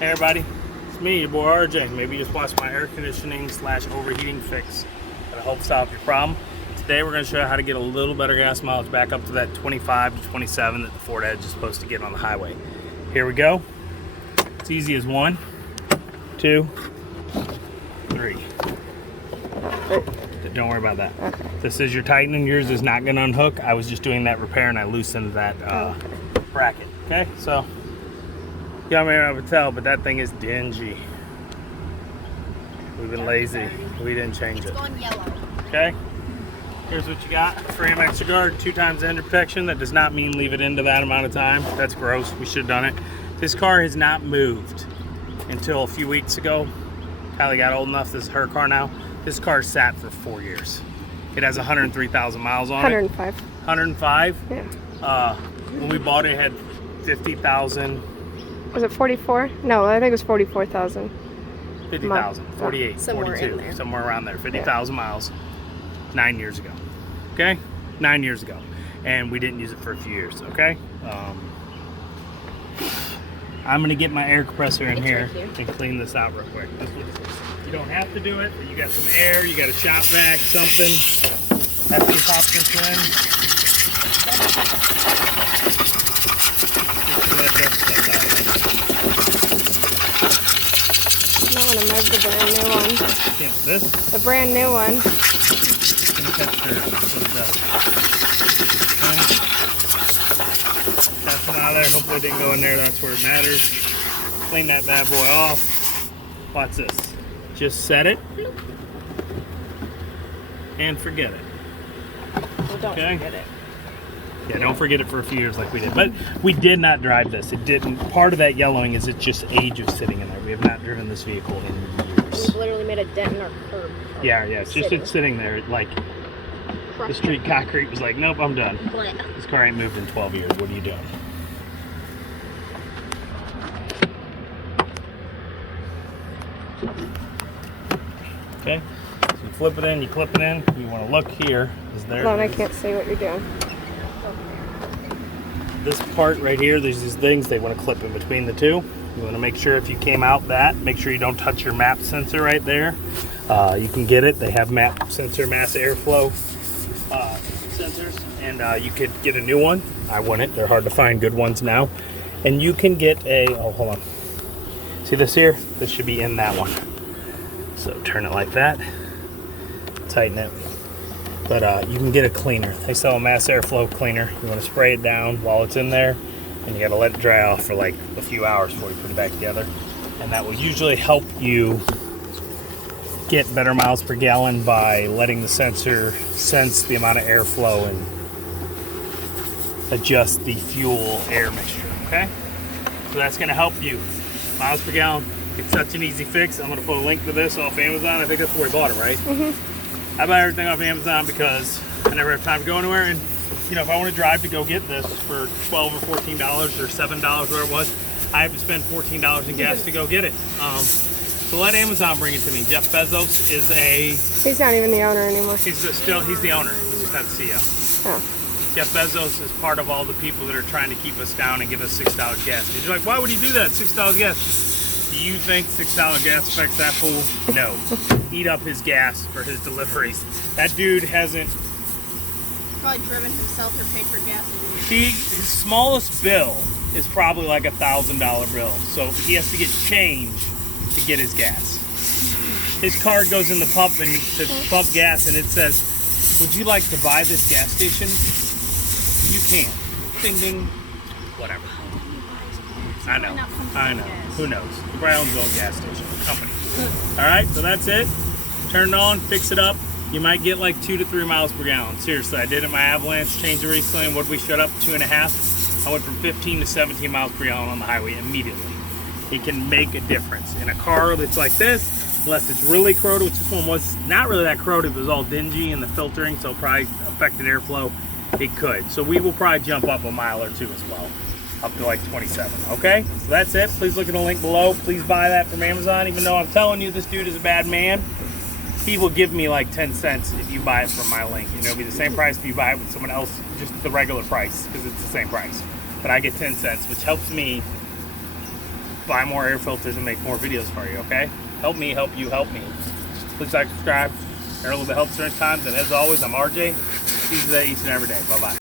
Hey everybody, it's me, your boy RJ. Maybe you just watched my air conditioning / overheating fix that'll help solve your problem. Today we're going to show you how to get a little better gas mileage back up to that 25 to 27 that the Ford Edge is supposed to get on the highway. Here we go. It's easy as 1, 2, 3. Don't worry about that. Okay. This is your tightening. Yours is not going to unhook. I was just doing that repair and I loosened that bracket. Okay, so you may not be able to tell, but that thing is dingy. We've been lazy. We didn't change it. It's going yellow. Okay, here's what you got. Frame extra guard, 2 times ender protection. That does not mean leave it into that amount of time. That's gross. We should have done it. This car has not moved until a few weeks ago. Kylie got old enough. This is her car now. This car sat for 4 years. It has 103,000 miles on 105. it. 105? Yeah. When we bought it, it had 50,000. Was it 44? No, I think it was 44,000. 50,000, 48, Somewhere 42, in there. somewhere around there. 50,000 miles, 9 years ago. Okay? 9 years ago. And we didn't use it for a few years, okay? I'm gonna get my air compressor in here and clean this out real quick. You don't have to do it, but you got some air, you got a shop vac, something. After you pop this in. I want to move the brand new one. Yeah, this? The brand new one. It's gonna catch dirt. That's it out of there. Hopefully it didn't go in there. That's where it matters. Clean that bad boy off. Watch this. Just set it and forget it. Well, don't forget it. Yeah, don't forget it for a few years like we did. But we did not drive this. It didn't. Part of that yellowing is it's just age of sitting in there. We have not driven this vehicle in years. We've literally made a dent in our curb. Yeah, it's just it's sitting there. Like the street concrete was like, nope, I'm done. This car ain't moved in 12 years. What are you doing? Okay, so you flip it in, you clip it in. You want to look here. Is there? Hold on, I can't see what you're doing. This part right here, there's these things they want to clip in between the two. You want to make sure if you came out that, make sure you don't touch your map sensor right there. You can get it. They have map sensor, mass airflow sensors, and you could get a new one. I wouldn't. They're hard to find good ones now. And you can get a, oh, hold on. See this here? This should be in that one. So turn it like that, tighten it. But you can get a cleaner. They sell a mass airflow cleaner. You want to spray it down while it's in there, and you got to let it dry off for like a few hours before you put it back together. And that will usually help you get better miles per gallon by letting the sensor sense the amount of airflow and adjust the fuel air mixture, okay? So that's going to help you. Miles per gallon. It's such an easy fix. I'm going to put a link to this off Amazon. I think that's where we bought it, right? Mm-hmm. I buy everything off Amazon because I never have time to go anywhere. And, you know, if I want to drive to go get this for $12 or $14 or $7, whatever it was, I have to spend $14 in gas to go get it. So let Amazon bring it to me. Jeff Bezos is a... He's not even the owner anymore. He's the owner. He's just not the CEO. Oh. Jeff Bezos is part of all the people that are trying to keep us down and give us $6 gas. You're like, why would he do that? $6 gas. Do you think $6 gas affects that fool? No. Eat up his gas for his deliveries. That dude hasn't... Probably driven himself or paid for gas. His smallest bill is probably like $1,000 bill. So he has to get change to get his gas. His card goes in the pump and to pump gas and it says, would you like to buy this gas station? You can. Ding ding. Whatever. I know. Who knows? The Brownsville gas station company. All right, so that's it. Turn it on, fix it up. You might get like 2 to 3 miles per gallon. Seriously, I did it in my Avalanche, changed it recently, and what did we shut up? 2.5. I went from 15 to 17 miles per gallon on the highway immediately. It can make a difference. In a car that's like this, unless it's really corroded, which this one was not really that corroded, it was all dingy in the filtering, so probably affected airflow. It could. So we will probably jump up a mile or 2 as well. Up to like 27, okay? So that's it. Please look at the link below. Please buy that from Amazon. Even though I'm telling you this dude is a bad man, he will give me like 10 cents if you buy it from my link. You know, it'll be the same price if you buy it with someone else, just the regular price, because it's the same price. But I get 10 cents, which helps me buy more air filters and make more videos for you, okay? Help me, help you, help me. Please like, subscribe. Air a little bit helps during times. And as always, I'm RJ. Use that each and every day. Bye-bye.